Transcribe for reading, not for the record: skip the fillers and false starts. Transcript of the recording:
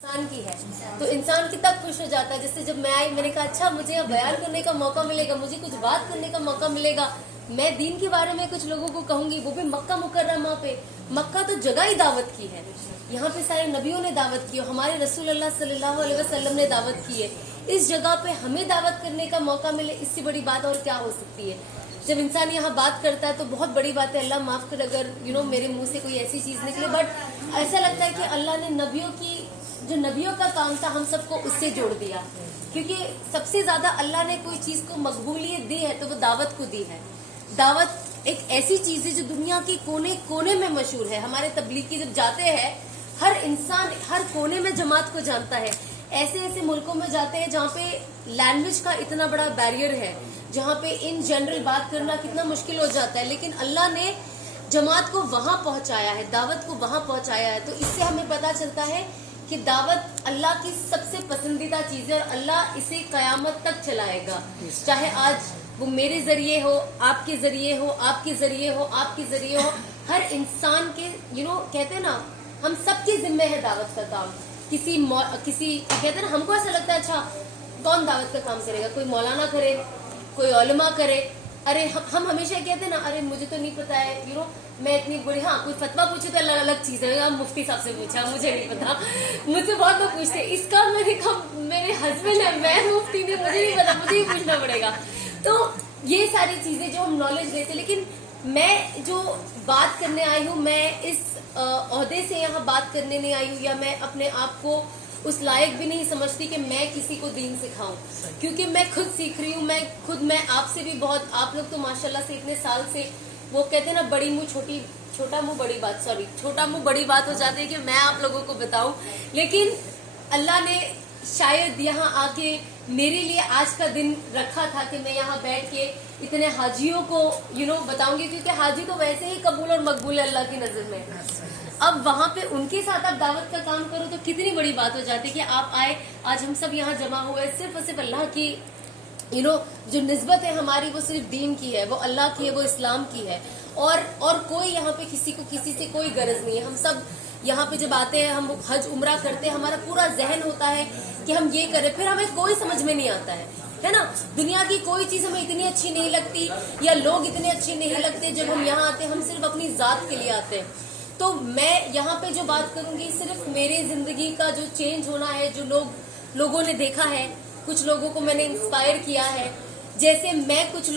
انسان کی ہے تو انسان کتنا خوش ہو جاتا ہے. جیسے جب میں آئی میں نے کہا اچھا مجھے اب بیان کرنے کا موقع ملے گا, مجھے کچھ بات کرنے کا موقع ملے گا, میں دین کے بارے میں کچھ لوگوں کو کہوں گی, وہ بھی مکہ مکرمہ پہ. مکہ تو جگہ ہی دعوت کی ہے, یہاں پہ سارے نبیوں نے دعوت کی, ہمارے رسول اللہ صلی اللہ علیہ وسلم نے دعوت کی ہے. اس جگہ پہ ہمیں دعوت کرنے کا موقع ملے, اس سے بڑی بات اور کیا ہو سکتی ہے. جب انسان یہاں بات کرتا ہے تو بہت بڑی بات ہے. اللہ معاف کر اگر میرے منہ سے کوئی ایسی چیز نکلے, بٹ ایسا لگتا ہے کہ اللہ نے نبیوں کی جو نبیوں کا کام تھا ہم سب کو اس سے جوڑ دیا, کیونکہ سب سے زیادہ اللہ نے کوئی چیز کو مقبولیت دی ہے تو وہ دعوت کو دی ہے. دعوت ایک ایسی چیز ہے جو دنیا کے کونے کونے میں مشہور ہے. ہمارے تبلیغی جب جاتے ہیں ہر انسان ہر کونے میں جماعت کو جانتا ہے. ایسے ایسے ملکوں میں جاتے ہیں جہاں پہ لینگویج کا اتنا بڑا بیریئر ہے, جہاں پہ ان جنرل بات کرنا کتنا مشکل ہو جاتا ہے, لیکن اللہ نے جماعت کو وہاں پہنچایا ہے, دعوت کو وہاں پہنچایا ہے. تو اس سے ہمیں پتہ چلتا ہے کہ دعوت اللہ کی سب سے پسندیدہ چیز ہے اور اللہ اسے قیامت تک چلائے گا. چاہے آج وہ میرے ذریعے ہو, آپ کے ذریعے ہو, آپ کے ذریعے ہو, آپ کے ذریعے ہو, ہر انسان کے کہتے ہیں نا ہم سب کے ذمے ہے دعوت کا کام. کسی کہتے ہیں نا ہم کو ایسا لگتا ہے اچھا کون دعوت کا کام کرے گا, کوئی مولانا کرے, کوئی علماء کرے. ارے ہم ہمیشہ کہتے ہیں نا ارے مجھے تو نہیں پتا ہے, میں اتنی بڑی, ہاں کوئی فتوا پوچھے تو الگ الگ چیز ہے, مفتی صاحب سے پوچھا مجھے نہیں پتا, مجھ سے بہت لوگ پوچھتے اس کا, میں نے کہا میرے ہسبینڈ ہے, میں مفتی نہیں, مجھے نہیں پتا, مجھے ہی پوچھنا پڑے گا. تو یہ ساری چیزیں جو ہم نالج لیتے, لیکن میں جو بات کرنے آئی ہوں میں اس عہدے سے یہاں بات کرنے نہیں آئی ہوں, یا میں اپنے آپ کو اس لائق بھی نہیں سمجھتی کہ میں کسی کو دین سکھاؤں, کیونکہ میں خود سیکھ رہی ہوں. میں آپ سے بھی بہت, آپ لوگ تو ماشاءاللہ سے اتنے سال سے, وہ کہتے ہیں نا بڑی منہ چھوٹا منہ بڑی بات, چھوٹا منہ بڑی بات ہو جاتی ہے کہ میں آپ لوگوں کو بتاؤں. لیکن اللہ نے شاید یہاں آ کے میرے لیے آج کا دن رکھا تھا کہ میں یہاں بیٹھ کے اتنے حاجیوں کو بتاؤں گی, کیونکہ حاجی تو ویسے ہی قبول اور مقبول ہے اللہ کی نظر میں. اب وہاں پہ ان کے ساتھ آپ دعوت کا کام کرو تو کتنی بڑی بات ہو جاتی ہے کہ آپ آئے, آج ہم سب یہاں جمع ہوئے صرف اور صرف اللہ کی جو نسبت ہے ہماری وہ صرف دین کی ہے, وہ اللہ کی ہے, وہ اسلام کی ہے, اور کوئی یہاں پہ کسی کو کسی سے کوئی غرض نہیں ہے. ہم سب یہاں پہ جب آتے ہیں, ہم حج عمرہ کرتے ہیں, ہمارا پورا ذہن ہوتا ہے کہ ہم یہ کریں, پھر ہمیں کوئی سمجھ میں نہیں آتا ہے نا. دنیا کی کوئی چیز ہمیں اتنی اچھی نہیں لگتی یا لوگ اتنے اچھے نہیں لگتے. جب ہم یہاں آتے ہیں ہم صرف اپنی ذات کے لیے آتے ہیں. تو میں یہاں پہ جو بات کروں گی صرف میری زندگی کا جو چینج ہونا ہے, جو لوگوں نے دیکھا ہے, کچھ لوگوں کو میں نے انسپائر کیا ہے, جیسے میں کچھ